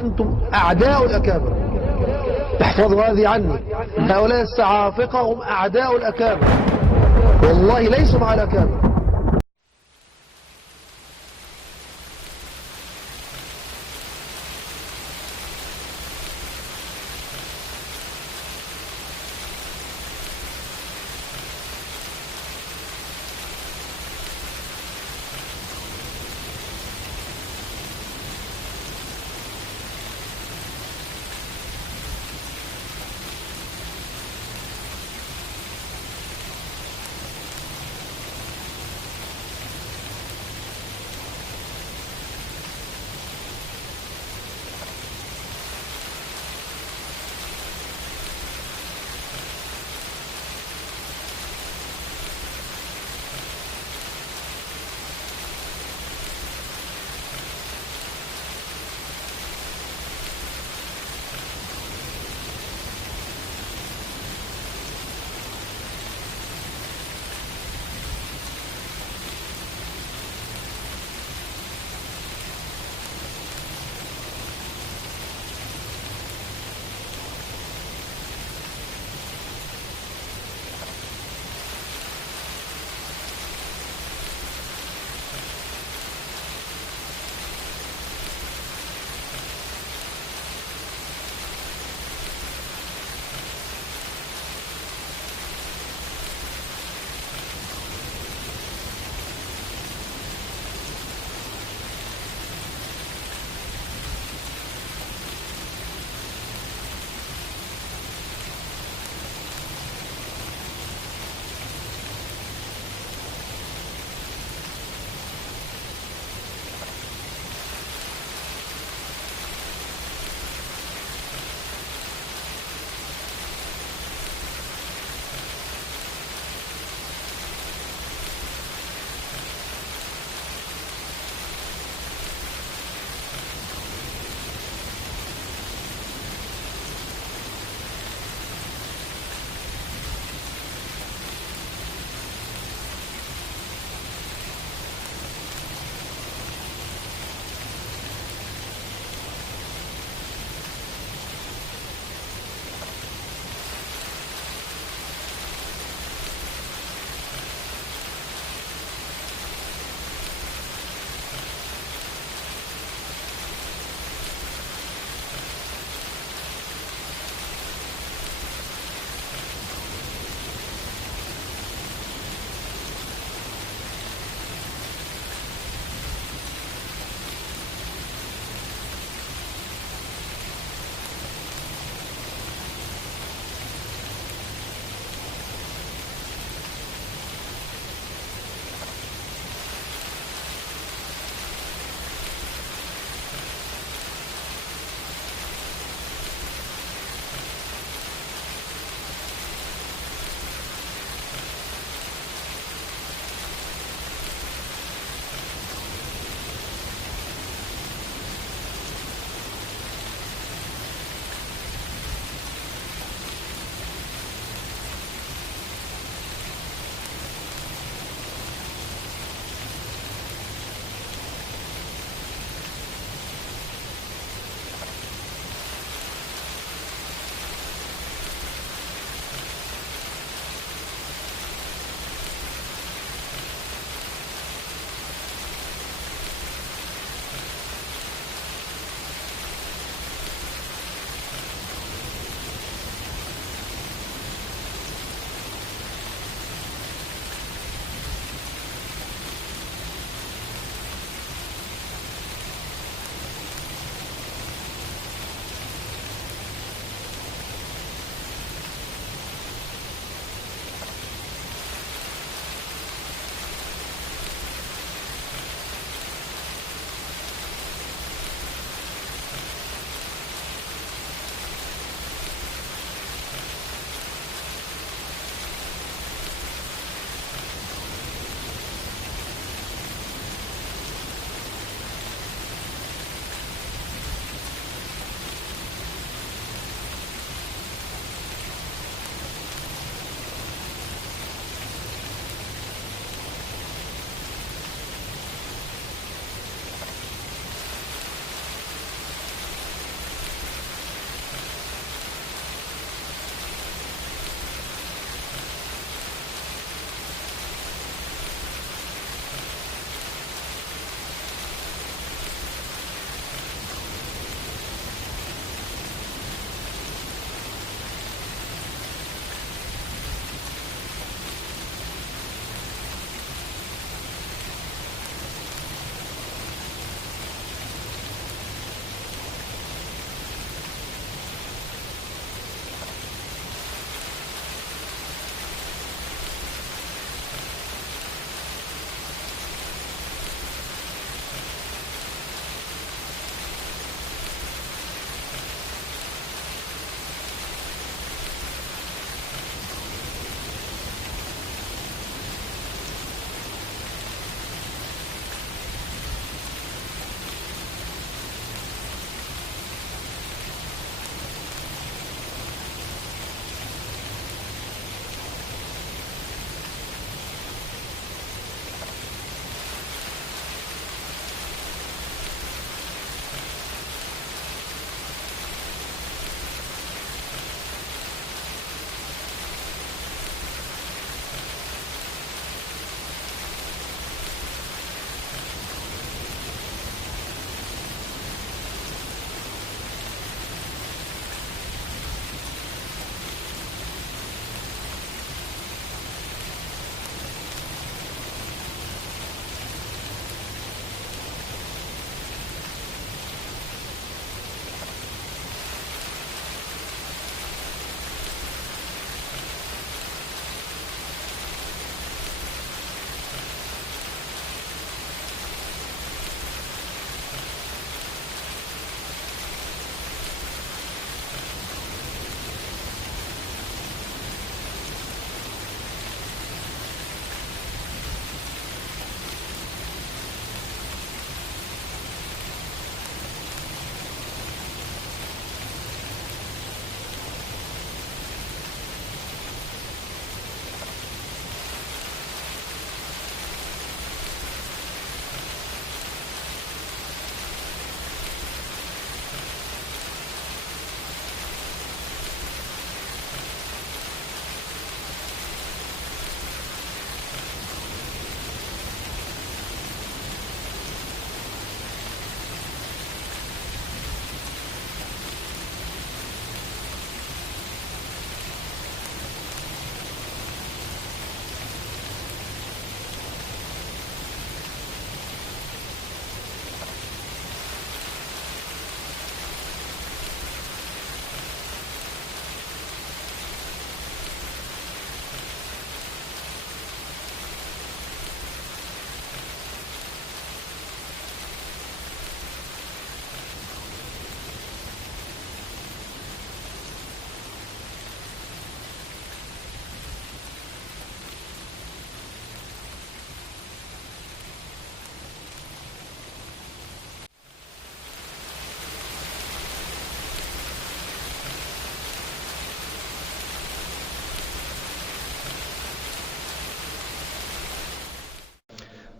أنتم أعداء الأكابر. احفظوا هذه عني. هؤلاء السعافقة هم أعداء الأكابر، والله ليسوا مع الأكابر.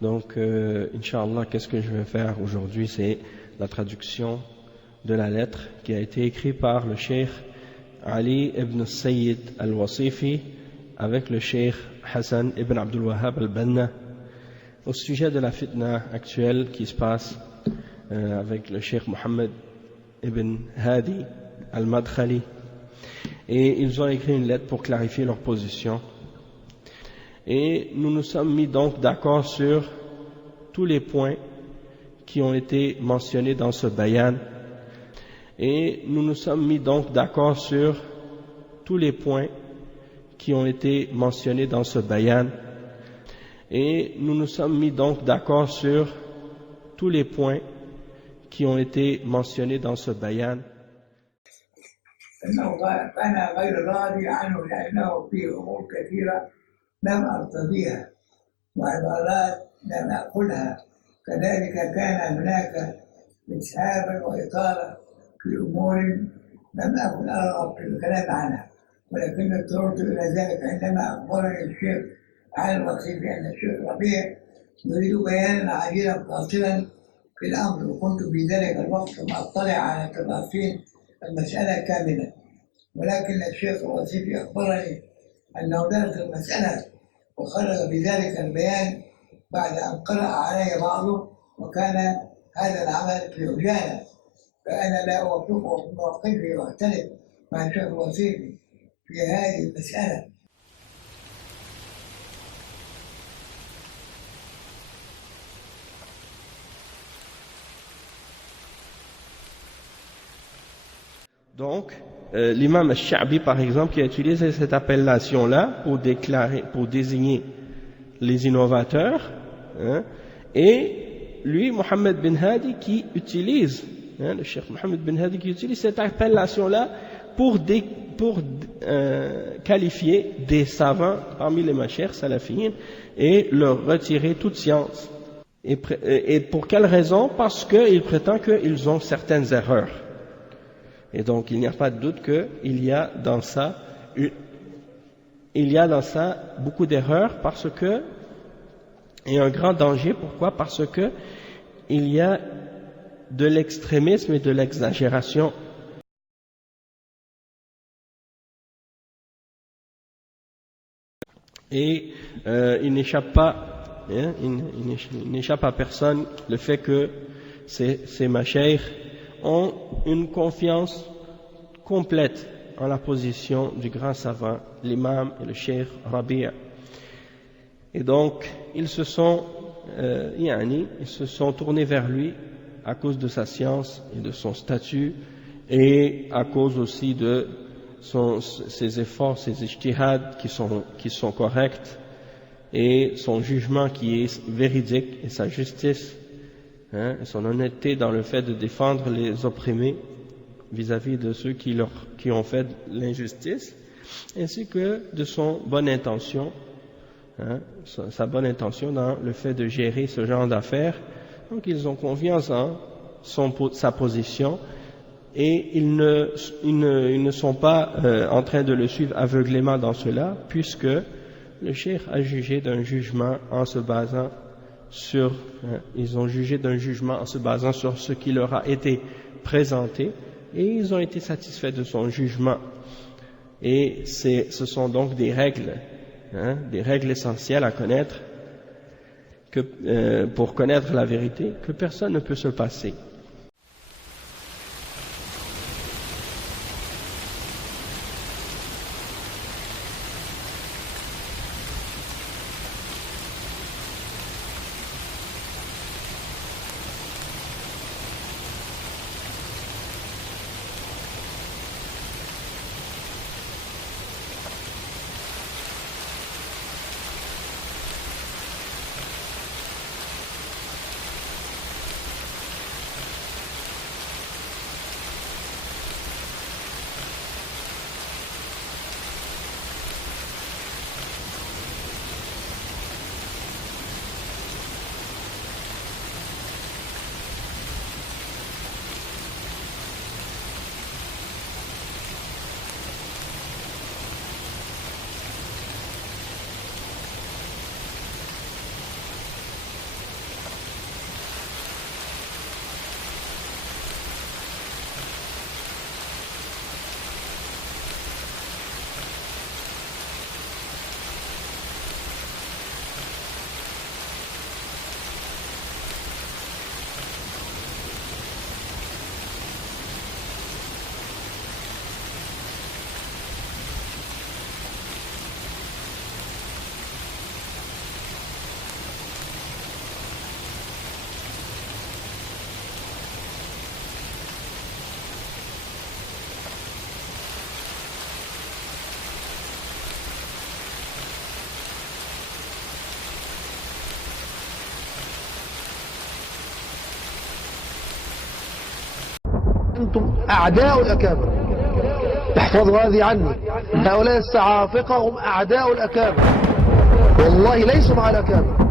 Donc, Inch'Allah, qu'est-ce que je vais faire aujourd'hui? C'est la traduction de la lettre qui a été écrite par le Cheikh Ali ibn Sayyid al-Wasifi avec le Cheikh Hassan ibn Abdul Wahhab al-Banna au sujet de la fitna actuelle qui se passe avec le Cheikh Mohammed ibn Hadi al-Madkhali. Et ils ont écrit une lettre pour clarifier leur position. Et nous nous sommes mis donc d'accord sur tous les points qui ont été mentionnés dans ce bayan. Et nous nous sommes mis donc d'accord sur tous les points qui ont été mentionnés dans ce bayan. Et nous nous sommes mis donc d'accord sur tous les points qui ont été mentionnés dans ce bayan. إنه كان غير راضي عنه لأنه فيه أمور كثيرة لم أرتضيها وعبارات لم أقلها، كذلك كان هناك إسهابا وإطالة في أمور لم أكن أرغب في الكلام عنها، ولكن اضطررت إلى ذلك عندما أخبرني الشيخ علي الوصيفي بأن الشيخ ربيع يريد بيانا عاجلا قاصرا في الأمر، وكنت في ذلك الوقت لم أطلع على تفاصيل المسألة كاملة، ولكن الشيخ الوصيفي أخبرني أنه درس المسألة وخرج بذلك البيان بعد أن قرأ علي بعضه، وكان هذا العمل في عجالة، فأنا لا أوافقه في موقفي وأختلف مع الشيخ الوصيفي في هذه المسألة. Donc, l'imam al-Sha'bi, par exemple, qui a utilisé cette appellation-là pour désigner les innovateurs, hein, et lui, Mohammed bin Hadi, qui utilise, le Cheikh Mohammed bin Hadi, qui utilise cette appellation-là pour qualifier des savants parmi les mashayikh salafiyyin et leur retirer toute science. Et pour quelle raison? Parce qu'il prétend qu'ils ont certaines erreurs. Et donc, il n'y a pas de doute qu'il y a dans ça beaucoup d'erreurs parce que, et un grand danger. Pourquoi? Parce que il y a de l'extrémisme et de l'exagération. Et il n'échappe pas, hein, il n'échappe à personne le fait que ces mashayikh ont une confiance complète en la position du grand savant, l'imam et le cheikh Rabi'. Et donc, ils se sont tournés vers lui à cause de sa science et de son statut et à cause aussi de ses efforts, ses ijtihads qui sont corrects et son jugement qui est véridique et sa justice, hein, son honnêteté dans le fait de défendre les opprimés vis-à-vis de ceux qui ont fait l'injustice, ainsi que de son bonne intention, hein, sa bonne intention dans le fait de gérer ce genre d'affaires. Donc ils ont confiance en sa position et ils ne sont pas en train de le suivre aveuglément dans cela, puisque le cheikh a jugé d'un jugement en se basant sur ce qui leur a été présenté, et ils ont été satisfaits de son jugement. Et ce sont donc des règles essentielles à connaître, pour connaître la vérité, que personne ne peut se passer. أنتم أعداء الأكابر. احفظوا هذه عني. هؤلاء السعافقة هم أعداء الأكابر، والله ليسوا مع الأكابر.